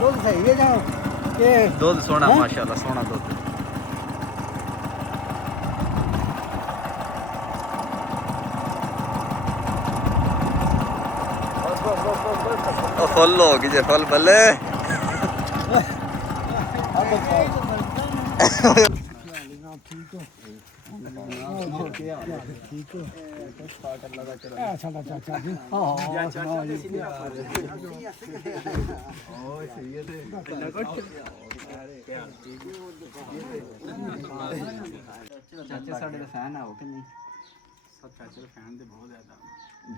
ਦੁੱਧ ਸਹੀ ਹੈ ਜਾਂ ਇਹ ਦੁੱਧ ਸੋਹਣਾ ਮਾਸ਼ਾਅੱਲਾ ਸੋਹਣਾ ਦੁੱਧ। ਉਹ ਫੁੱਲ ਹੋ ਗਈ ਜੇ ਫੁੱਲ ਬੱਲੇ। ਸਾਡਾ ਚਾਚਾ ਜੀ ਚਾਚੇ ਸਾਡੇ ਦਾ ਫੈਨ ਆਓ ਕਿ ਨਹੀਂ? ਚਾਚੇ ਦੇ ਫੈਨ ਦੇ ਬਹੁਤ ਜ਼ਿਆਦਾ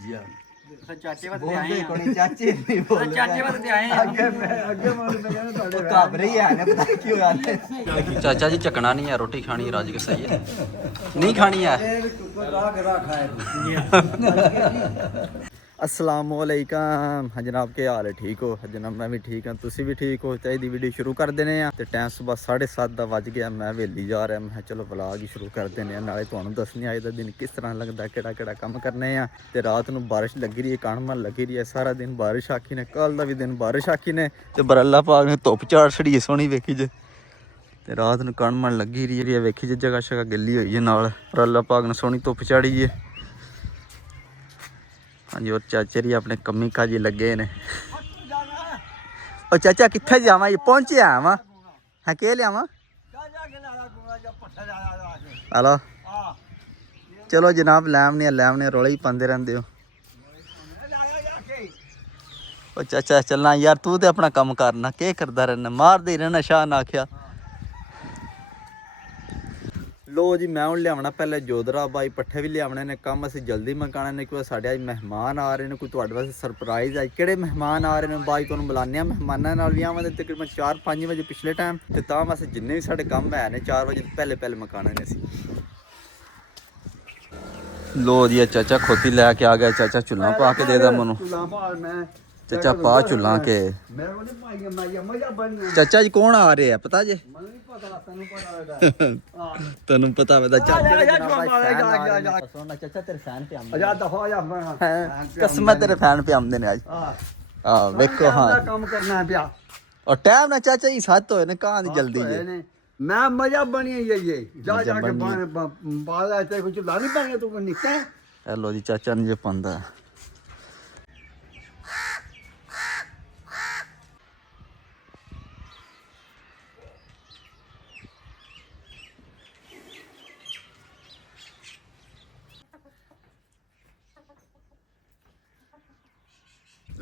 ਜੀ ਹਾਂ ਚਾਚੇ ਵਾਸਤੇ ਆਏ ਕੋਈ ਚਾਚੇ ਨਹੀਂ ਬੋਲ ਚਾਚੇ ਵਾਸਤੇ ਆਏ ਆ ਅੱਗੇ ਮੈਂ ਕਹਿੰਦਾ ਤੁਹਾਡੇ ਘਾਬਰੇ ਹੀ ਆ ਨੇ ਪਤਾ ਕੀ ਹੋਇਆ ਨੇ। ਚਾਚਾ ਜੀ ਚੱਕਣਾ ਨਹੀਂ ਹੈ ਰੋਟੀ ਖਾਣੀ ਰੱਜ ਕੇ ਸਹੀ ਹੈ ਨਹੀਂ ਖਾਣੀ ਹੈ। अस्सलाम वालेकुम जनाब के हाल है ठीक हो जनाब मैं भी ठीक हाँ तुसी भी ठीक हो तो यही वीडियो शुरू कर देने तो टाइम सुबह 7:30 का वज गया मैं वेली जा रहा मैं चलो व्लॉग ही शुरू कर देने नाले तुहानू दसने अज का दिन किस तरह लगता केड़ा काम करने तो रात को बारिश लगी रही है कणमन लगी रही है सारा दिन बारिश आखी ने कल का भी दिन बारिश आखी ने तो बरला पाग ने धुप झाड़ छड़ी है सोहनी वेखी जे तो रात को कणमन लगी रही है वेखी जे जगह शगह गिली हुई है नाल बरला पाग ने सोहनी धुप झाड़ी है। हाँ जी और चाचे जी अपने कमी काजी लगे ने। और चाचा कित्थे जावा ये पहुंचे आवा है के लियावा हेलो चलो जनाब लैमने रोले ही पाते रहंदे हो। और चाचा चलना यार तू तो अपना कम करना के करदा रहना मार दे रहना शाह ना आख्या। लो जी मैं हूँ लिया पहले जोधरा बाई पट्ठे भी लिया ने कम असी जल्दी मकाने ने क्योंकि साढ़े अज मेहमान आ रहे हैं कोई तुहाडे वास्ते सरप्राइज अज किहड़े मेहमान आ रहे हैं बाई तुहानू बुलाने मेहमानों नाल भी आवां तकरीबन 4-5 बजे पिछले टाइम ते तां अस जिन्ने भी साढ़े काम है ने 4 बजे पहले मकाने ने असी। लो जी चाचा खोती लैके आ गया चाचा चुल्ला पा के दे दा मनु चाचा पा चुल्ला के चाचा जी कौन आ रहे हैं पता जे तेन पता चाचा तेरे फैन पे कसम तेरे फैन पे आमदे ने आज वेखो हाँ काम करना पिया और टाइम ना चाचा जी 7 होए ने कहां दी जल्दी जे मैं मजा बनी है ये जा के बाल आते कुछ ला नहीं पाएंगे तू निकल हेलो जी चाचा ने जे पंदा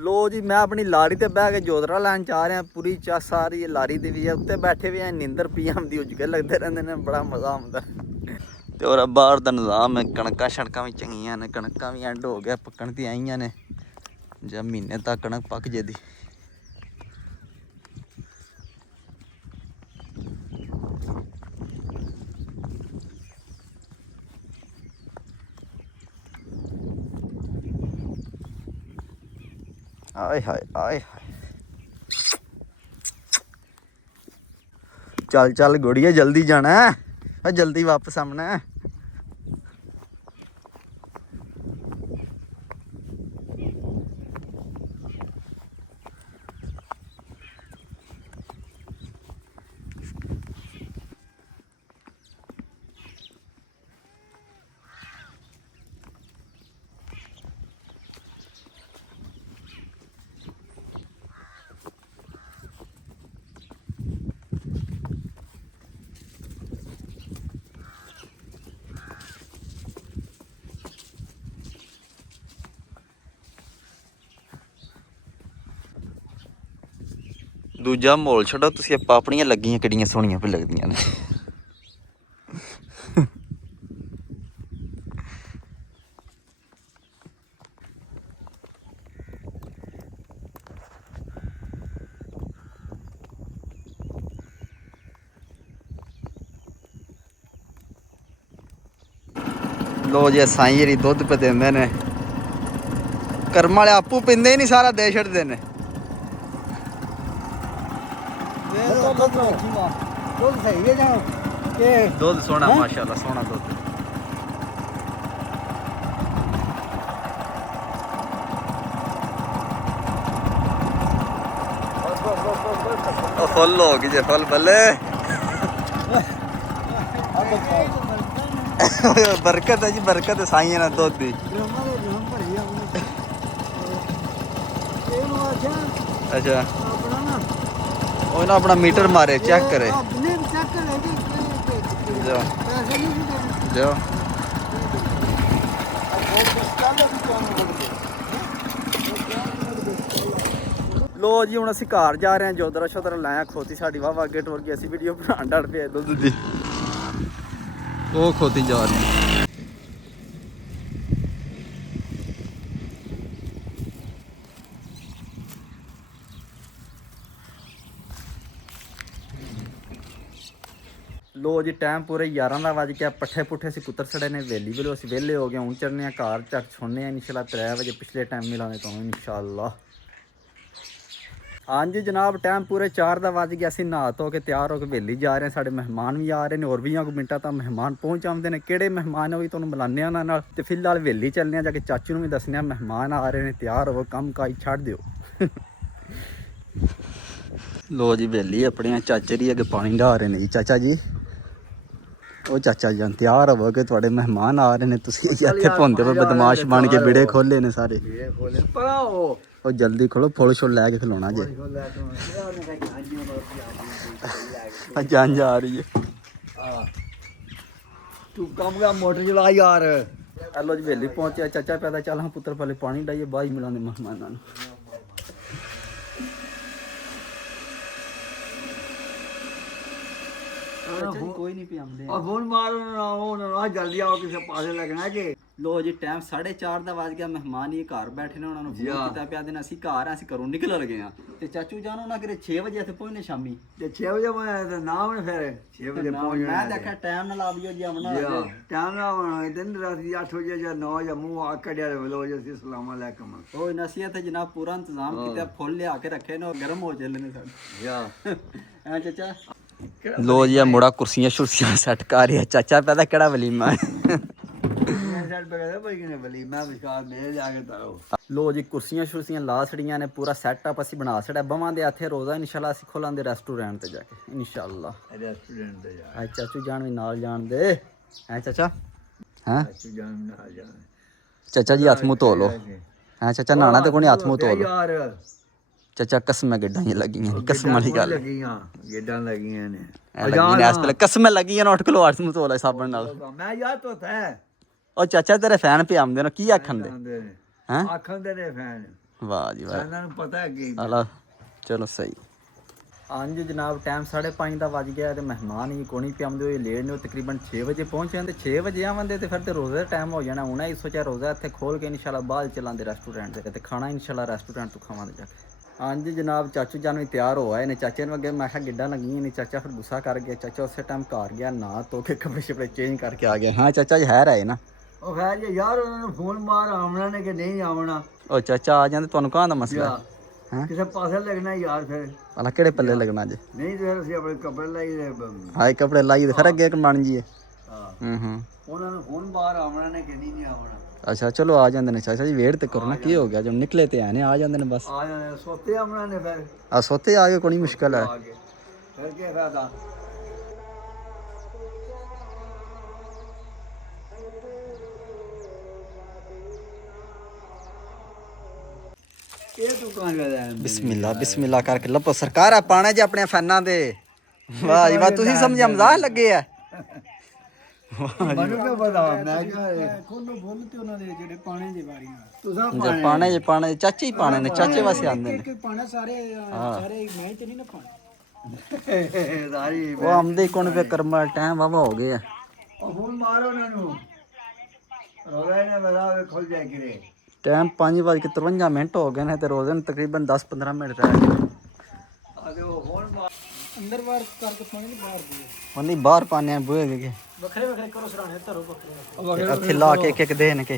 लो जी मैं अपनी लारी ते बह के जोधरा लैन जा रहा पूरी सारी लारी दी भी है उत्ते बैठे भी हैं नींदर पी आंदी उजगे लगते रहंदे ने बड़ा मज़ा आंदा ते और बाहर दा निज़ाम है कणकां शणकां भी चंगियां ने कणकां भी एंड हो गया पक्कण दी आईयां ने जब महीने तक कणक पक जेदी। आए हाय आए हाय चल चल गुड़िया जल्दी जाना है जल्दी वापस आना है। दूजा माहौल छड्डो तुसीं आपां अपनियां लग्गियां किड्डियां सोहणियां भी लगदियां ने। लो जी साईं जी दुद्ध पे देंदे ने कर्म वाले आपू पींदे ही नहीं सारा दे छड्डदे ने। दुद्ध सही है जां के दुद्ध सोहना माशाअल्लाह सोहना दुद्ध। ਉਹ ਫੁੱਲ ਹੋ ਗਈ ਜੇ ਫੁੱਲ ਬੱਲੇ ਬਰਕਤ ਹੈ ਜੀ ਬਰਕਤ ਸਾਈਆਂ ਨਾਲ ਦੁੱਧ ਦੀ ਅੱਛਾ ਉਹ ਨਾ ਆਪਣਾ ਮੀਟਰ ਮਾਰੇ ਚੈੱਕ ਕਰੇ ਜਾ ਜਾ ਲੋ ਜੀ ਹੁਣ ਅਸੀਂ ਘਰ ਜਾ ਰਹੇ ਹਾਂ ਜੋਦਰਾ ਸ਼ੋਦਰਾ ਲਾਇਆ ਖੋਤੀ ਸਾਡੀ ਵਾਵਾ ਅੱਗੇ ਟੁਰ ਗਈ ਅਸੀਂ ਵੀਡੀਓ ਬਣਾਉਣ ਡੜ ਪਏ ਦੁੱਧ ਦੀ ਉਹ ਖੋਤੀ ਜਾ ਰਹੀ ਲੋ ਜੀ ਟਾਈਮ ਪੂਰੇ 11 ਦਾ ਵੱਜ ਗਿਆ ਪੱਠੇ ਪੁੱਠੇ ਅਸੀਂ ਕੁੱਤਰ ਸੜੇ ਨੇ ਵੇਲੀ ਵੇਲੋ ਅਸੀਂ ਵਿਹਲੇ ਹੋ ਗਏ ਹੁਣ ਚੜਨੇ ਆ ਘਰ ਝੱਟ ਸੁਣਨੇ ਆ ਇਨਸ਼ਾਅੱਲਾ 3 ਵਜੇ ਪਿਛਲੇ ਟਾਈਮ ਮਿਲਾਂਗੇ ਤੁਹਾਨੂੰ ਇਨਸ਼ਾਅੱਲਾ ਹਾਂਜੀ ਜਨਾਬ ਟਾਈਮ ਪੂਰੇ 4 ਦਾ ਵੱਜ ਗਿਆ ਅਸੀਂ ਨਹਾ ਧੋ ਕੇ ਤਿਆਰ ਹੋ ਕੇ ਵੇਲੀ ਜਾ ਰਹੇ ਹਾਂ ਸਾਡੇ ਮਹਿਮਾਨ ਵੀ ਆ ਰਹੇ ਨੇ ਹੋਰ ਵੀ ਕੁ ਮਿੰਟਾਂ ਤਾਂ ਮਹਿਮਾਨ ਪਹੁੰਚ ਆਉਂਦੇ ਨੇ ਕਿਹੜੇ ਮਹਿਮਾਨ ਉਹ ਵੀ ਤੁਹਾਨੂੰ ਮਿਲਾਉਂਦੇ ਆ ਉਹਨਾਂ ਨਾਲ ਤੇ ਫਿਲਹਾਲ ਵੇਲੀ ਚੱਲਨੇ ਆ ਜਾ ਕੇ ਚਾਚੂ ਨੂੰ ਵੀ ਦੱਸਨੇ ਆ ਮਹਿਮਾਨ ਆ ਰਹੇ ਨੇ ਤਿਆਰ ਹੋ ਕੰਮ ਕਾਜ ਛੱਡ ਦਿਓ ਲੋ ਜੀ ਵੇਲੀ ਆਪਣੀਆਂ ਚਾਚੇ ਦੀ ਅੱਗੇ ਪਾਣੀ ਢਾ ਰਹੇ ਨੇ ਜੀ ਚਾਚਾ ਜੀ ਉਹ ਚਾਚਾ ਜੀ ਤਿਆਰ ਹੋ ਕੇ ਤੁਹਾਡੇ ਮਹਿਮਾਨ ਆ ਰਹੇ ਨੇ ਤੁਸੀਂ ਇੱਥੇ ਭੁੰਦੇ ਪਏ ਬਦਮਾਸ਼ ਬਣ ਕੇ ਵਿੜੇ ਖੋਲੇ ਨੇ ਸਾਰੇ ਉਹ ਜਲਦੀ ਖੋਲੋ ਫੁੱਲ ਸ਼ੁੱਲ ਲੈ ਕੇ ਖਿਲਾਉਣਾ ਜੇ ਜੰਜ ਆ ਰਹੀ ਹੈ ਤੂੰ ਕੰਮ ਦਾ ਮੋਟਰ ਚਲਾ ਯਾਰ ਹੈਲੋ ਜੀ ਵੇਲੀ ਪਹੁੰਚਿਆ ਚਾਚਾ ਪੈਦਾ ਚੱਲ ਹਾਂ ਪੁੱਤਰ ਪਹਿਲੇ ਪਾਣੀ ਡਾਈਏ ਬਾਈ ਮਿਲਾਂਦੇ ਮਹਿਮਾਨਾਂ ਨੂੰ ਕੋਈ ਨਹੀਂ ਪਿਆਉਂਦੇ ਆ ਫੋਨ ਮਾਰੋ ਨਾ ਉਹਨਾਂ ਨੂੰ ਜਲਦੀ ਆਓ ਕਿਸੇ ਪਾਸੇ ਲੱਗਣਾ ਕਿ ਲੋ ਜੀ ਟਾਈਮ 4:30 ਦਾ ਵੱਜ ਗਿਆ ਮਹਿਮਾਨ ਹੀ ਘਰ ਬੈਠੇ ਨੇ ਉਹਨਾਂ ਨੂੰ ਫੋਨ ਕੀਤਾ ਪਿਆ ਦੇਣਾ ਅਸੀਂ ਘਰ ਆ ਅਸੀਂ ਘਰੋਂ ਨਿਕਲ ਲਗੇ ਆ ਤੇ ਚਾਚੂ ਜਾਨ ਉਹਨਾਂ ਕਰੇ 6 ਵਜੇ ਇੱਥੇ ਪਹੁੰਚਨੇ ਸ਼ਾਮੀ ਤੇ 6 ਵਜੇ ਮੈਂ ਤੇ ਨਾਮ ਨੇ ਫਿਰ 6 ਵਜੇ ਪਹੁੰਚਣਾ ਮੈਂ ਦੇਖਿਆ ਟਾਈਮ ਨਾਲ ਆਵਿਓ ਜੀ ਆਉਣਾ ਟਾਈਮ ਨਾਲ ਆਉਣਾ ਦਿਨ ਰਾਤੀ 8 ਵਜੇ ਜਾਂ 9 ਜਾਂ ਮੂੰਹ ਆ ਕੱਢਿਆ ਲੋ ਜੀ ਅਸੀਂ ਸਲਾਮ ਅਲੈਕਮ ਉਹ ਨਸੀਹਤ ਹੈ ਜਨਾਬ ਪੂਰਾ ਇੰਤਜ਼ਾਮ ਕੀਤਾ ਫੁੱਲ ਲਿਆ ਕੇ ਰੱਖੇ ਨੇ ਗਰਮ ਹੋ ਚੱਲੇ ਨੇ ਸਾਡੇ ਐ ਚਾਚਾ ਲੋ ਜੀ ਆ ਮੁੜਾ ਕੁਰਸੀਆਂ ਸ਼ੁਰਸੀਆਂ ਸੈੱਟ ਕਰ ਰਿਹਾ ਚਾਚਾ ਪੈਦਾ ਕਿਹੜਾ ਵਲੀਮਾ ਲੋ ਜੀ ਕੁਰਸੀਆਂ ਸ਼ੁਰਸੀਆਂ ਲਾ ਛੜੀਆਂ ਨੇ ਪੂਰਾ ਸੈਟਅਪ ਅਸੀਂ ਬਣਾ ਛੜਿਆ ਬਵਾਂ ਦੇ ਹੱਥੇ ਰੋਜ਼ਾ ਇਨਸ਼ਾਅੱਲਾ ਅਸੀਂ ਖੋਲਾਂਗੇ ਰੈਸਟੋਰੈਂਟ ਤੇ ਜਾ ਕੇ ਇਨਸ਼ਾਅੱਲਾ ਰੈਸਟੋਰੈਂਟ ਤੇ ਜਾ ਐ ਚਾਚੂ ਜਾਨ ਵੀ ਨਾਲ ਜਾਣ ਦੇ ਐ ਚਾਚਾ ਹਾਂ ਚਾਚੂ ਜਾਨ ਨਾਲ ਜਾਣ ਚਾਚਾ ਜੀ ਹੱਥ ਮੂੰਹ ਧੋ ਲੋ ਐ ਚਾਚਾ ਨਾਣਾ ਤੇ ਕੋਣੀ ਹੱਥ ਮੂੰਹ ਧੋ ਲੋ ਯਾਰ ਚਾਚਾ ਕਸਮਾਂ ਗੱਡਾਂ ਹੀ ਲੱਗੀਆਂ ਨੇ ਕਸਮ ਵਾਲੀ ਗੱਲ ਲੱਗੀਆਂ ਗੱਡਾਂ ਲੱਗੀਆਂ ਨੇ ਲੱਗੀਆਂ ਨੇ ਇਸ ਵੇਲੇ ਕਸਮਾਂ ਲੱਗੀਆਂ ਨੇ 8 ਕਿਲੋ ਹੱਥ ਮੂੰਹ ਧੋ ਲੈ ਸਾਬਣ ਨਾਲ ਮੈਂ ਯਾਰ ਤੋਂ ਹੈ ਉਹ ਚਾਚਾ ਤੇਰੇ ਫੈਨ ਪੇ ਆਉਂਦੇ ਨੇ ਕੀ ਆਖਣ ਦੇ ਹੈ ਆਖਣ ਦੇ ਨੇ ਫੈਨ ਵਾਹ ਜੀ ਵਾਹ ਇਹਨਾਂ ਨੂੰ ਪਤਾ ਹੈ ਕੀ ਆਲਾ ਚਲੋ ਸਹੀ ਹਾਂਜੀ ਜਨਾਬ ਟਾਈਮ 5:30 ਦਾ ਵੱਜ ਗਿਆ ਤੇ ਮਹਿਮਾਨ ਹੀ ਕੋਣੀ ਪਿਆਉਂਦੇ ਹੋਏ ਲੇਟ ਨੇ ਤਕਰੀਬਨ 6 ਵਜੇ ਪਹੁੰਚੇ ਤੇ 6 ਵਜੇ ਆਵੰਦੇ ਤੇ ਫਿਰ ਤੇ ਰੋਜ਼ੇ ਦਾ ਟਾਈਮ ਹੋ ਜਾਣਾ ਹੁਣ ਇਹ ਸੋਚਿਆ ਰੋਜ਼ਾ ਇੱਥੇ ਖੋਲ ਕੇ ਇਨਸ਼ਾਅੱਲਾ ਬਾਹਰ ਚਲਾਂਦੇ ਰੈਸਟੋਰੈਂਟ ਤੇ ਖਾਣਾ ਇਨਸ਼ਾਅੱਲਾ ਰੈਸਟੋਰੈਂਟ ਤੋਂ ਖਾਵਾਂਗੇ ਜਾ ਕੇ ਹਾਂਜੀ ਜਨਾਬ ਚਾਚੂ ਜਾਨ ਵੀ ਤਿਆਰ ਹੋ ਆਏ ਨੇ ਚਾਚੇ ਨੂੰ ਅੱਗੇ ਮੈਂ ਕਿਹਾ ਗਿੱਡਾਂ ਲੱਗੀਆਂ ਨੇ ਚਾਚਾ ਫਿਰ ਗੁੱਸਾ ਕਰ ਗਿਆ ਚਾਚਾ ਉਸੇ ਟਾਈਮ ਘਰ ਗਿਆ ਨਾ ਧੋ ਕੇ ਕੱਪੜੇ ਸ਼ਪੜੇ ਚੇਂਜ ਕਰਕੇ ਆ ਗਿਆ ਹਾਂ ਚਾਚਾ ਜੀ ਹੈ ਰਹੇ ਨਾ ਉਹ ਖੈਰ ਜੀ ਯਾਰ ਉਹਨਾਂ ਨੂੰ ਫੋਨ ਮਾਰ ਆਉਣਾ ਨੇ ਕਿ ਨਹੀਂ ਆਉਣਾ ਉਹ ਚਾਚਾ ਆ ਜਾਂਦੇ ਤੁਹਾਨੂੰ ਕਹਾਂ ਦਾ ਮਸਲਾ ਹੈ ਕਿਸੇ ਪਾਸੇ ਲੱਗਣਾ ਯਾਰ ਫਿਰ ਭਲਾ ਕਿਹੜੇ ਪੱਲੇ ਲੱਗਣਾ ਜੇ ਨਹੀਂ ਤੇ ਫਿਰ ਅਸੀਂ ਆਪਣੇ ਕੱਪੜੇ ਲਾਈ ਦੇ ਹਾਏ ਕੱਪੜੇ ਲਾਈ ਤੇ ਫਿਰ ਅੱਗੇ ਕਮਾਣ ਜੀ ਹਾਂ ਉਹਨਾਂ ਨੂੰ ਫੋਨ ਮਾਰ ਆਉਣਾ ਨੇ ਕਿ ਨਹੀਂ ਆਉਣਾ ਅੱਛਾ ਚਲੋ ਆ ਜਾਂਦੇ ਨੇ ਚਾਚਾ ਜੀ ਵੇਟ ਤੇ ਕਰੋ ਨਾ ਕੀ ਹੋ ਗਿਆ ਜਦੋਂ ਨਿਕਲੇ ਤੇ ਆਨੇ ਆ ਜਾਂਦੇ ਨੇ ਬਸ ਆ ਜਾਂਦੇ ਸੋਤੇ ਆਉਣਾ ਨੇ ਫਿਰ ਆ ਸੋਤੇ ਆ ਕੇ ਕੋਈ ਮੁਸ਼ਕਲ ਹੈ ਫਿਰ ਕੀ ਫਾਇਦਾ ਇਹ ਦੁਕਾਨ ਵਾਲਾ ਬਿਸਮਿਲ੍ਲਾ ਬਿਸਮਿਲ੍ਲਾ ਕਰਕੇ ਲੱਭੋ ਸਰਕਾਰ ਆ ਪਾਣਾ ਜੀ ਆਪਣੇ ਫੈਨਾਂ ਦੇ ਵਾਹ ਜੀ ਵਾਹ ਤੁਸੀਂ ਸਮਝਿਆ ਮਜ਼ਾਕ ਲੱਗੇ ਆ ਮੈਨੂੰ ਕੀ ਪਤਾ ਮੈਂ ਕਿਹਾ ਖੋਲੋ ਬੋਲ ਤੇ ਉਹਨਾਂ ਦੇ ਜਿਹੜੇ ਪਾਣੇ ਦੇ ਵਾਰੀਆਂ ਤੁਸੀਂ ਪਾਣੇ ਚਾਚੇ ਹੀ ਪਾਣੇ ਨੇ ਚਾਚੇ ਵਾਸਤੇ ਆਉਂਦੇ ਨੇ ਪਾਣਾ ਸਾਰੇ ਮੈਂ ਤੇ ਨਹੀਂ ਨਾ ਪਾਣਾ ਸਾਰੀ ਉਹ ਆਮਦੇ ਕੋਣ ਪੇ ਕਰਮਾ ਟਾਈਮ ਵਾਵਾ ਹੋ ਗਿਆ ਉਹ ਫੋਨ ਮਾਰੋ ਉਹਨਾਂ ਨੂੰ ਰੋਵੇ ਨੇ ਬੜਾ ਖੁੱਲ ਜਾਏ ਕਿਰੇ ਟਾਈਮ 5:53 ਹੋ ਗਏ ਨੇ ਤੇ ਰੋਜ਼ਨ ਤਕਰੀਬਨ 10-15 ਮਿੰਟ ਰਹਿ ਗਏ ਆ ਦੇ ਉਹ ਫੋਨ ਅੰਦਰ ਬਾਹਰ ਕਰਕੇ ਪਾਣੀ ਨਹੀਂ ਬਾਹਰ ਦੀ ਉਹਨੀ ਬਾਹਰ ਪਾਣੇ ਬੂਹੇ ਕੇ ਵੱਖਰੇ ਵੱਖਰੇ ਕਰੋ ਸਰਾਣੇ ਧਰੋ ਵੱਖਰੇ ਇੱਥੇ ਲਾ ਕੇ ਇੱਕ ਦੇਣ ਕੇ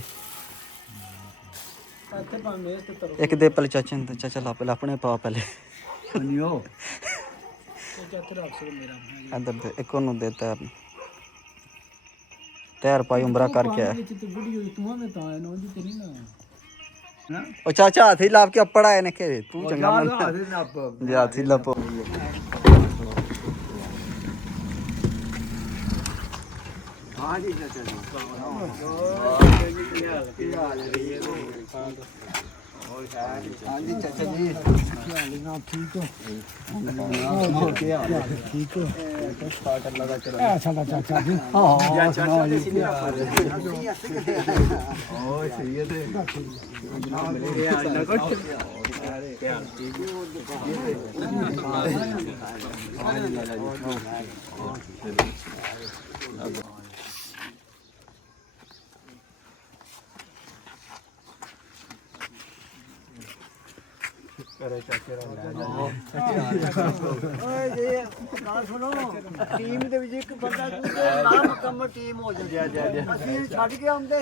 ਇੱਥੇ ਪਾ ਮੇਜ਼ ਤੇ ਧਰੋ ਇੱਕ ਦੇ ਪਹਿਲੇ ਚਾਚੇ ਨੂੰ ਚਾਚਾ ਲਾ ਪਹਿਲੇ ਆਪਣੇ ਪਾ ਪਹਿਲੇ ਨਹੀਂ ਹੋ ਚਾਚਾ ਰੱਖ ਸੋ ਮੇਰਾ ਅੰਦਰ ਤੇ ਇੱਕ ਉਹਨੂੰ ਦੇਤਾ ਟਾਇਰ ਪਾਈ ਉਮਰਾ ਕਰਕੇ ਆ ਤੂੰ ਬੁੱਢੀ ਹੋਈ ਤੂੰ ਮੈਂ ਤਾਂ ਇਹਨੂੰ ਜੀ ਤੇ ਨਹੀਂ ਨਾ ਉਹ ਚਾਚਾ ਹੱਥ ਹੀ ਲਾਪ ਕੇ ਅੱਪੜ ਆਏ ਨੇ ਕਿ ਤੂੰ ਚੰਗਾ ਨਾ ਮੰਨ ਦੇ ਨੱਪ ਜੇ ਹੱਥ ਹੀ ਲੱਪੋ ਹਾਂ ਜੀ ਚਾਚਾ ਜੀ ਹਾਂ ਜੀ ਚਾਚਾ ਜੀ ਠੀਕ ਹੋ ਠੀਕ ਹੋ ਸਟਾਰਟਰ ਲਗਾ ਚਲਾ ਸਾਡਾ ਚਾਚਾ ਜੀ ਹਾਂ ਚਾਚਾ ਜੀ ਸੀ ਓਏ ਸਹੀ ਹੈ ਤੇ ਜਨਾਬ ਮੇਰੇ ਯਾਰ ਨਾ ਕੁਛ ਕਰੇ ਚਾਚੇ ਓਏ ਜੀ ਗੱਲ ਸੁਣੋ ਟੀਮ ਦੇ ਵਿੱਚ ਇੱਕ ਬੰਦਾ ਕਿਉਂਕਿ ਨਾ ਮੁਕੰਮਲ ਟੀਮ ਹੋ ਜਾਂਦੀ ਅਸੀਂ ਛੱਡ ਕੇ ਆਉਂਦੇ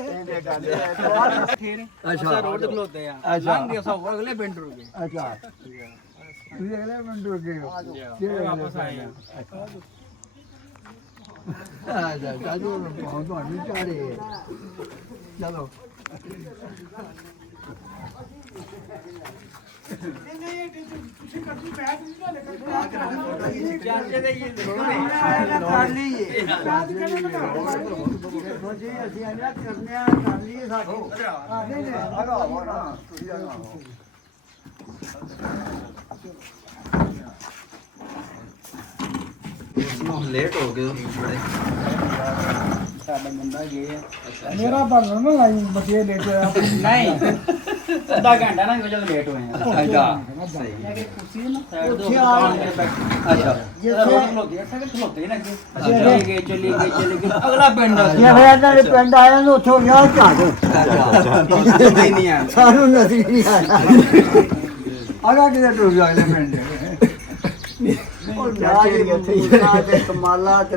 ਅੱਛਾ ਰੋਡ ਤੇ ਖਲੋਤੇ ਆ ਲੰਘ ਸੌ ਅਗਲੇ ਪਿੰਡ ਰੁਕੇ ਅੱਛਾ ਤੁਸੀਂ ਅਗਲੇ ਪਿੰਡ ਰੁਕੇ ਫਿਰ ਵਾਪਸ ਆਏ ਆ ਅੱਛਾ ਜਾਜੂ ਬਹੁਤ ਤੁਹਾਨੂੰ ਚਾਰੇ ਚਲੋ ਤੁਸੀਂ ਕੱਢੀ ਬੈਠ ਨਹੀਂ ਨਾ ਲੱਗਦਾ ਚਾਚੇ ਦੇ ਇਹ ਕਰ ਲਈਏ ਜੀ ਅਸੀਂ ਆਇਆ ਕਰਨੇ ਆ ਕਰ ਲਈਏ ਸਾਡੀ ਨਹੀਂ ਨਹੀਂ ਆਗਾ ਨਾ ਤੁਸੀਂ ਆਗਾ ਲੇਟ ਹੋ ਗਏ ਬੜੇ ਸਾਡਾ ਮੁੰਡਾ ਗਿਆ ਮੇਰਾ ਬਣਨ ਨਾ ਲਾਈ ਬਚੇ ਲੇਟ ਹੋਇਆ ਨਹੀਂ ਅੱਧਾ ਘੰਟਾ ਨਾ ਜਦੋਂ ਲੇਟ ਹੋਏ ਆ ਅੱਛਾ ਸਹੀ ਹੈ ਕੁਰਸੀ ਨਾ ਉੱਥੇ ਆ ਅੱਛਾ ਜਿੱਥੇ ਖਲੋਤੇ ਸਾਡੇ ਖਲੋਤੇ ਨਾ ਅੱਗੇ ਚਲੀ ਗਏ ਅਗਲਾ ਪਿੰਡ ਜੇ ਫਿਰ ਇਹਨਾਂ ਦੇ ਪਿੰਡ ਆਇਆ ਨੂੰ ਉੱਥੋਂ ਗਿਆ ਝਾੜ ਨਹੀਂ ਆ ਸਾਨੂੰ ਨਜ਼ਰ ਨਹੀਂ ਆਇਆ ਅਗਾ ਕਿਤੇ ਟੁਰ ਜਾ ਅਗਲੇ ਪਿੰਡ ਉਹ ਚਾਚੇ ਉੱਥੇ ਤੇ ਕਮਾਲਾ ਤੇ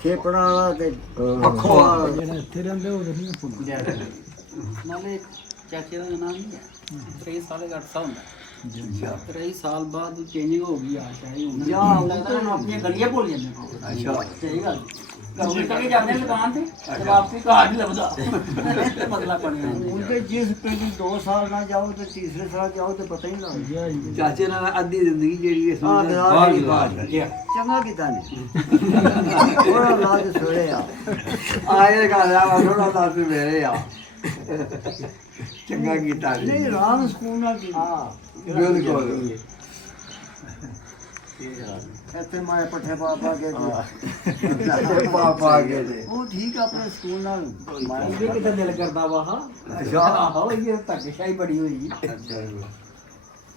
ਖੇਪਣਾ ਵਾਲਾ ਤੇ ਅੱਖੋਂ ਵਾਲਾ ਜਿਹੜਾ ਇੱਥੇ ਰਹਿੰਦੇ ਉਹ ਨਹੀਂ ਫੁੱਲ ਨਾਲੇ ਚਾਚੇ ਦਾ ਨਾਮ ਨਹੀਂ ਹੈ 23 ਸਾਲ ਦਾ ਅਰਸਾ ਹੁੰਦਾ 23 ਸਾਲ ਬਾਅਦ ਚੇਂਜਿੰਗ ਹੋ ਗਈ ਆ ਚਾਹੀ ਹੁਣ ਲੱਗਦਾ ਹੁਣ ਆਪਣੀਆਂ ਗਲੀਆਂ ਭੁੱਲ ਜਾਂਦੇ ਅੱਛਾ ਸਹੀ ਗੱਲ ਘਰੋਂ ਤੱਕ ਜਾਂਦੇ ਦੁਕਾਨ ਤੇ ਵਾਪਸੀ ਘਰ ਨਹੀਂ ਲੱਭਦਾ ਮਸਲਾ ਬਣਿਆ ਹੁਣ ਤੇ ਜਿਸ ਪਿੰਡ 2 ਸਾਲ ਨਾ ਜਾਓ ਤੇ ਤੀਸਰੇ ਸਾਲ ਜਾਓ ਤੇ ਪਤਾ ਹੀ ਨਹੀਂ ਲੱਗਦਾ ਚਾਚੇ ਨਾਲ ਅੱਧੀ ਜ਼ਿੰਦਗੀ ਜਿਹੜੀ ਇਸ ਚੰਗਾ ਕੀਤਾ ਨੇ ਥੋੜਾ ਲਾਜ ਸੋੜੇ ਆ ਆਏ ਗੱਲ ਆ ਥੋੜਾ ਲਾਜ ਮੇਰੇ ਆ ਚੰਗਾ ਕੀਤਾ ਨਹੀਂ ਰਾਮ ਸਕੂਲ ਨਾਲ ਹਾਂ ਬਿਲਕੁਲ ਇੱਥੇ ਮਾਏ ਪੱਠੇ ਪਾ ਕੇ ਪਾ ਕੇ ਉਹ ਠੀਕ ਆ ਆਪਣੇ ਸਕੂਲ ਨਾਲ ਮਾਏ ਵੀ ਕਿਤੇ ਦਿਲ ਕਰਦਾ ਵਾ ਅੱਛਾ ਆਹੋ ਇਹ ਧੱਕੇਸ਼ਾਹੀ ਬੜੀ ਹੋਈ ਅੱਛਾ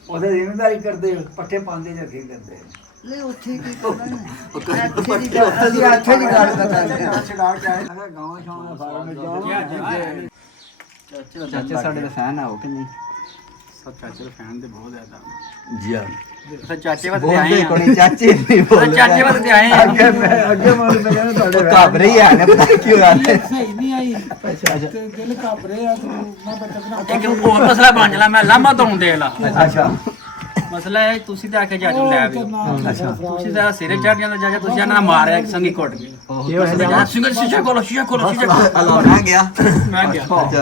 ਉਹਦੇ ਜ਼ਿੰਮੇਵਾਰੀ ਕਰਦੇ ਪੱਠੇ ਪਾਉਂਦੇ ਜਾਂ ਕੀ ਕਰਦੇ ਨਹੀਂ ਉੱਥੇ ਕੀ ਕਰਨਾ ਉੱਥੇ ਦੀ ਗੱਲ ਕਰਦਾ ਛਡਾ ਕੇ ਆਏ ਗਾਵਾਂ ਸ਼ਾਮ ਦਾ ਸਾਰਾ ਮੈਂ ਜਾਵਾਂ ਚਾਚੇ ਸਾਡੇ ਦਾ ਫੈਨ ਆ ਉਹ ਕਿ ਨਹੀਂ ਸਭ ਚਾਚੇ ਦੇ ਫੈਨ ਦੇ ਬਹੁਤ ਜ਼ਿਆਦਾ ਜੀ ਹਾਂ ਚਾਚੇ ਵਾਸਤੇ ਆਏ ਆ ਕੋਈ ਚਾਚੇ ਨਹੀਂ ਬੋਲਦੇ ਚਾਚੇ ਵਾਸਤੇ ਆਏ ਆ ਅੱਗੇ ਮੈਂ ਕਹਿੰਦਾ ਤੁਹਾਡੇ ਘਾਬਰੇ ਹੀ ਆ ਨੇ ਪਤਾ ਕੀ ਗੱਲ ਹੈ ਸਹੀ ਨਹੀਂ ਆਈ ਅੱਛਾ ਅੱਛਾ ਤੇ ਦਿਲ ਘਾਬਰੇ ਆ ਤੂੰ ਮੈਂ ਬੱਚਾ ਇੱਕ ਹੋਰ ਮਸਲਾ ਬਣ ਜਲਾ ਮੈਂ ਲਾਮਾ ਤੋਂ ਦੇ ਲਾ ਅੱਛਾ ਮਸਲਾ ਹੈ ਤੁਸੀਂ ਤਾਂ ਆ ਕੇ ਜਾਜੂ ਲੈ ਆਵੇ ਅੱਛਾ ਤੁਸੀਂ ਤਾਂ ਸਿਰੇ ਚੜ ਜਾਂਦਾ ਜਾਜਾ ਤੁਸੀਂ ਇਹਨਾਂ ਨਾਲ ਮਾਰਿਆ ਇੱਕ ਸੰਗੀ ਕੋਟ ਕੇ ਸਿੰਗਰ ਸ਼ੀਸ਼ਾ ਕੋਲ ਮੈਂ ਗਿਆ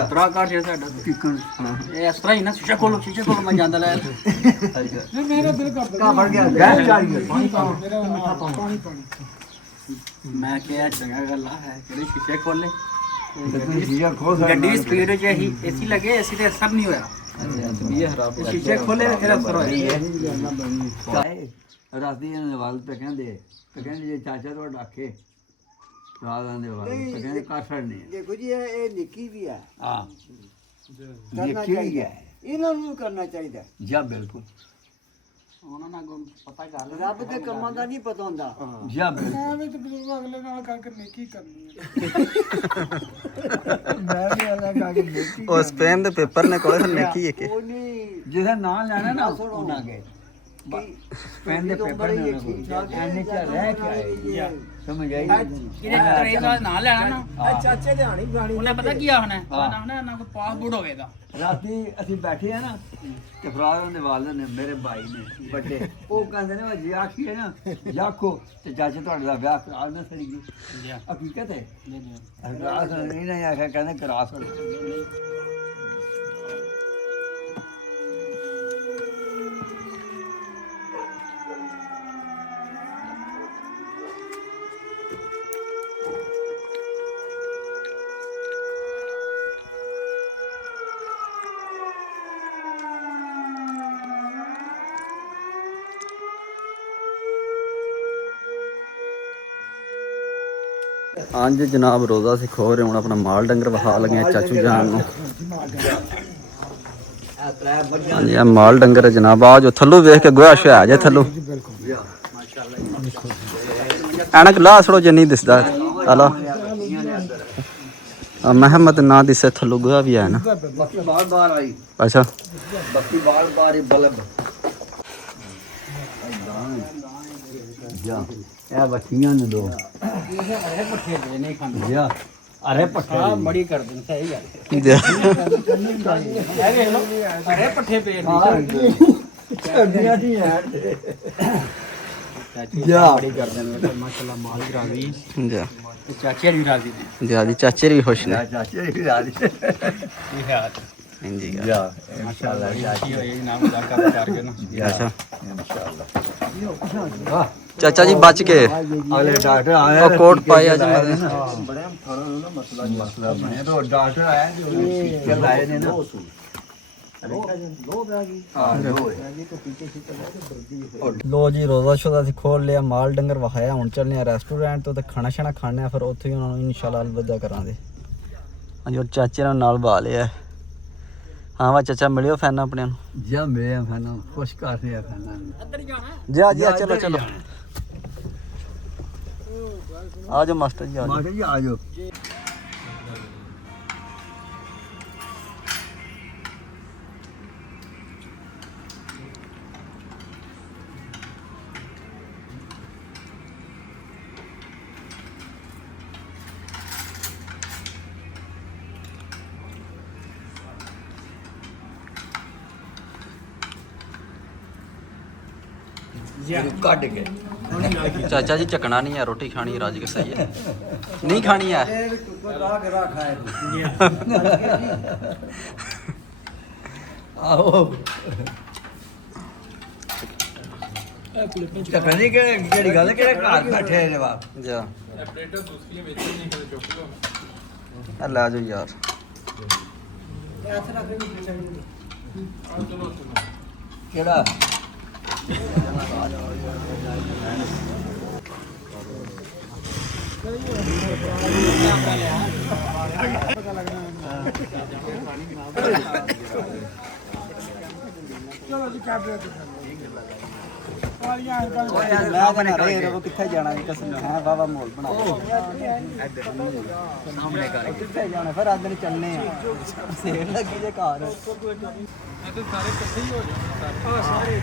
ਟਰਾ ਕਾਟ ਜੇ ਸਾਡਾ ਟਿਕਣ ਇਹ ਇਸ ਤਰ੍ਹਾਂ ਹੀ ਨਾ ਸ਼ੀਸ਼ਾ ਕੋਲ ਮੈਂ ਜਾਂਦਾ ਲੈ ਨਹੀਂ ਮੇਰਾ ਦਿਲ ਘਬਰ ਗਿਆ ਗੈਸ ਜਾਰੀ ਪਾਣੀ ਮੈਂ ਕਿਹਾ ਚੰਗਾ ਗੱਲ ਹੈ ਕਿਹੜੇ ਸ਼ੀਸ਼ੇ ਖੋਲੇ ਗੱਡੀ ਸਪੀਡ ਵਿੱਚ ਹੀ ਏਸੀ ਲੱਗੇ ਏਸੀ ਤੇ ਅਸਰ ਨਹੀਂ ਹੋਇਆ ਸ਼ੀਸ਼ੇ ਖੋਲੇ ਫਿਰ ਅਸਰ ਹੋਇਆ ਰਾਤੀ ਇਹਨਾਂ ਵਾਲ ਤੇ ਕਹਿੰਦੇ ਜੇ ਚਾਚਾ ਤੁਹਾਡਾ ਆਖੇ ਰਾਤਾਂ ਦੇ ਵਾਲ ਤੇ ਕਹਿੰਦੇ ਕਾਸੜ ਨਹੀਂ ਦੇਖੋ ਜੀ ਇਹ ਨਿੱਕੀ ਵੀ ਹੈ ਹਾਂ ਨਿੱਕੀ ਵੀ ਹੈ ਇਹਨਾਂ ਨੂੰ ਕਰਨਾ ਚਾਹੀਦਾ ਜੀ ਬਿਲਕੁਲ ਉਹਨਾਂ ਨਾਲ ਪਤਾ ਗੱਲ ਰੱਬ ਦੇ ਕੰਮਾਂ ਦਾ ਨਹੀਂ ਪਤਾ ਹੁੰਦਾ ਜੀ ਬਿਲਕੁਲ ਮੈਂ ਤੇ ਬਜ਼ੁਰਗ ਅਗਲੇ ਨਾਲ ਕਰਕੇ ਨੇਕੀ ਕਰਨੀ ਹੈ ਮੈਂ ਵੀ ਅਗਲੇ ਨਾਲ ਕਰਕੇ ਨੇਕੀ ਉਹ ਸਪੇਨ ਦੇ ਪੇਪਰ ਨੇ ਕੋਲੇ ਨੇਕੀ ਹੈ ਕਿ ਜਿਹਦਾ ਨਾਂ ਲੈਣਾ ਨਾ ਉਹਨਾਂ ਗਏ ਸਪੇਨ ਦੇ ਪੇਪਰ ਨੇ ਐਨੇ ਚ ਰਹਿ ਕੇ ਆਏ ਸਮਝ ਆਈ ਇਹਦੇ ਤੇਰੇ ਦਾ ਨਾਂ ਲੈਣਾ ਨਾ ਚਾਚੇ ਦੇ ਆਣੀ ਗਾਣੀ ਉਹਨੇ ਪਤਾ ਕੀ ਆਖਣਾ ਨਾ ਕੋਈ ਪਾਸਪੋਰਟ ਹੋਵੇਗਾ ਰਾਤੀ ਅਸੀਂ ਬੈਠੇ ਆ ਨਾ ਤੇ ਫਰਾਰ ਦੇ ਵਾਲ ਨੇ ਮੇਰੇ ਭਾਈ ਨੇ ਵੱਡੇ ਉਹ ਕਹਿੰਦੇ ਨੇ ਜੀ ਆਖੀਏ ਨਾ ਜਾਖੋ ਤੇ ਚਾਚੇ ਤੁਹਾਡੇ ਦਾ ਵਿਆਹ ਕਰਾ ਨਾ ਸੜੀ ਹਕੀਕਤ ਹੈ ਨਹੀਂ ਆਖਿਆ ਕਹਿੰਦੇ ਕਰਾ ਸਕਦੇ ਹਾਂਜੀ ਜਨਾਬ ਰੋਜ਼ਾ ਸਿੱਖ ਹੋ ਰਹੇ ਹੁਣ ਆਪਣਾ ਮਾਲ ਡੰਗਰ ਵਿਖਾ ਲਗੇ ਚਾਚੂ ਜਾਨ ਨੂੰ। ਹਾਂਜੀ ਇਹ ਮਾਲ ਡੰਗਰ ਹੈ ਜਨਾਬ। ਆ ਜੋ ਥੱਲੋਂ ਵੇਖ ਕੇ ਗੋਹਾ ਸ਼ਿਆ ਜੇ ਥੱਲੋਂ ਐਨਕ ਲਾ ਛੜੋ ਜੇ ਨਹੀਂ ਦਿਸਦਾ ਹਲਾ ਮਹਿਮਦ ਨਾ ਦਿਸੇ ਥੱਲੋਂ ਗੋਹਾ ਵੀ ਹੈ ਨਾ। ਬਾਕੀ ਬਾਰ ਆਈ ਅੱਛਾ ਬਾਕੀ ਬਾਰ ਹੀ ਬਲਬ ਜਾ ਇਹ ਬੱਚੀਆਂ ਨੇ ਦੋ ਅਰੇ ਪੱਠੇ ਦੇ ਨਹੀਂ ਖਾਂਦੇ ਜਾ ਅਰੇ ਪੱਠਾ ਆ ਬੜੀ ਕਰਦੇ ਨੇ ਸਹੀ ਗੱਲ ਜਾ। ਇਹ ਵੇਖ ਲਓ ਅਰੇ ਪੱਠੇ ਪੇੜ ਦੀ ਛੱਡੀਆਂ ਨਹੀਂ ਹੈ ਚਾਚੀ ਜਾ। ਬੜੀ ਕਰਦੇ ਨੇ ਮਾਸ਼ਾਅੱਲਾ ਮਾਲ ਵੀ ਰਾਜ਼ੀ ਜਾ ਤੇ ਚਾਚੀ ਵੀ ਰਾਜ਼ੀ ਨੇ ਜਾ ਜੀ ਚਾਚੇ ਵੀ ਖੁਸ਼ ਨੇ। ਚਾਚੇ ਵੀ ਰਾਜੀ ਇਹ ਹੈ ਹਾਂਜੀ ਜਾ ਇਨਸ਼ਾਅੱਲਾ ਕੀ ਹੋਏ ਨਾ ਮਜ਼ਾਕ ਕਰਕੇ ਨਾ ਅੱਛਾ ਇਨਸ਼ਾਅੱਲਾ ਚਾਚਾ ਜੀ ਬਚ ਕੇ ਅਗਲੇ ਡਾਕਟਰ ਆਇਆ ਉਹ ਕੋਟ ਪਾਏ ਅੱਜ ਮੈਂ ਬੜੇ ਮਸਲਾ ਬਣਿਆ ਤਾਂ ਡਾਕਟਰ ਆਇਆ ਜੋ ਟੀਕੇ ਲਾਏ ਨੇ ਨਾ ਲੋ ਜੀ ਰੋਜ਼ਾ ਸ਼ੋਦਾ ਅਸੀਂ ਖੋਲ ਲਿਆ ਮਾਲ ਡੰਗਰ ਵਹਾਇਆ ਹੁਣ ਚੱਲਨੇ ਆ ਰੈਸਟੋਰੈਂਟ ਤੋਂ ਤੇ ਖਾਣਾ ਛਾਣਾ ਖਾਣੇ ਆ ਫਿਰ ਉੱਥੇ ਹੀ ਉਹਨਾਂ ਨੂੰ ਇਨਸ਼ਾਅੱਲਾ ਅਲਵਿਦਾ ਕਰਾਂਗੇ। ਹਾਂਜੀ ਉਹ ਚਾਚੇ ਨਾਲ ਬਾ ਲਿਆ। ਹਾਂ ਵਾ ਚਾਚਾ ਮਿਲਿਓ ਫੈਨ ਆਪਣੇ ਨੂੰ ਜਾਂ ਮੈਂ ਫਾਨਾ ਖੁਸ਼ ਕਰ ਰਿਹਾ ਫਾਨਾ ਜਾ ਜੀ ਚਲੋ ਚਲੋ ਆ ਜਾਓ ਮਾਸਟਰ ਜੀ ਆ ਜਾਓ। ਮਾਤਾ ਜੀ ਆ ਜਾਓ ਕੱਢ ਕੇ ਚਾਚਾ ਜੀ ਚੱਕਣਾ ਨਹੀਂ ਹੈ ਰੋਟੀ ਖਾਣੀ ਰੱਜ ਕੇ ਸਹੀ ਹੈ ਨਹੀਂ ਖਾਣੀ ਹੈ ਆਹੋ ਚੱਕਣੀ ਕਿਹੜੀ ਗੱਲ ਕਿਹੜੇ ਘਰ ਬੈਠੇ ਨੇ ਬਾਪ ਜਾ ਆ ਲੈ ਜਾਓ ਯਾਰ ਕਿਹੜਾ ਕਿੱਥੇ ਜਾਣਾ ਜੀ ਕਸਮ ਹੈ ਬਾਬਾ ਮੋਲ ਬਣਾ ਸਾਹਮਣੇ ਕਰ ਕਿੱਥੇ ਜਾਣਾ ਫਿਰ ਅੱਜ ਨੂੰ ਚੱਲਨੇ ਆ ਸੇਲ ਲੱਗੀ ਜੇ ਘਰ ਸਾਰੇ ਇਕੱਠੇ ਹੀ ਹੋ ਜਾਣ ਸਾਰੇ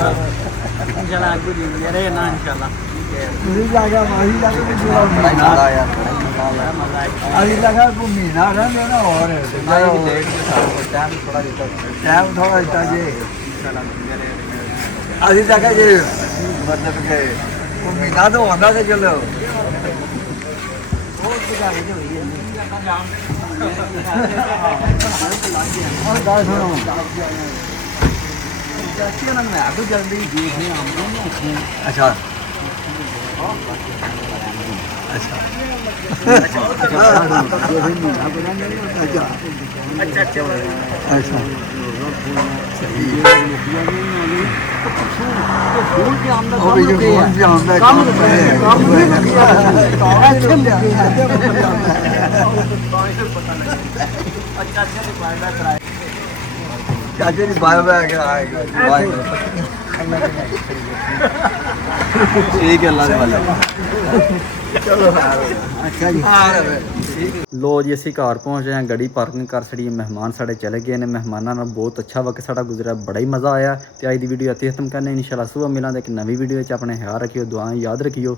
इंशाल्लाह आपको दे रहे ना इंशाल्लाह मेरी जगह वही जगह पे जुड़ा बड़ा मजा आया अभी लगा को महीना रहने ना और लेट के साथ टाइम थोड़ा देता टाइम थोड़ा देता जी अभी जगह जी मतलब के वो महीना तो होना था चलो और गाय सुनो मैं तो जल्दी देख अच्छा चाचे जी बाय बाय आएगा ठीक है अल्लाह वाले चलो अच्छा जी ਲੋ ਜੀ ਅਸੀਂ ਘਰ ਪਹੁੰਚ ਗਏ ਹਾਂ ਗੱਡੀ ਪਾਰਕਿੰਗ ਕਰ ਛੜੀ ਮਹਿਮਾਨ ਸਾਡੇ ਚਲੇ ਗਏ ਨੇ ਮਹਿਮਾਨਾਂ ਨਾਲ ਬਹੁਤ ਅੱਛਾ ਵਕਤ ਸਾਡਾ ਗੁਜ਼ਰਿਆ ਬੜਾ ਹੀ ਮਜ਼ਾ ਆਇਆ ਤੇ ਅੱਜ ਦੀ ਵੀਡੀਓ ਇੱਥੇ ਖਤਮ ਕਰਨੇ ਇਨਸ਼ਾਅੱਲਾ ਸੁਬਹ ਮਿਲਾਂਗੇ ਇੱਕ ਨਵੀਂ ਵੀਡੀਓ ਵਿੱਚ ਆਪਣੇ ਖਿਆਲ ਰੱਖਿਓ ਦੁਆਵਾਂ ਯਾਦ ਰੱਖਿਓ।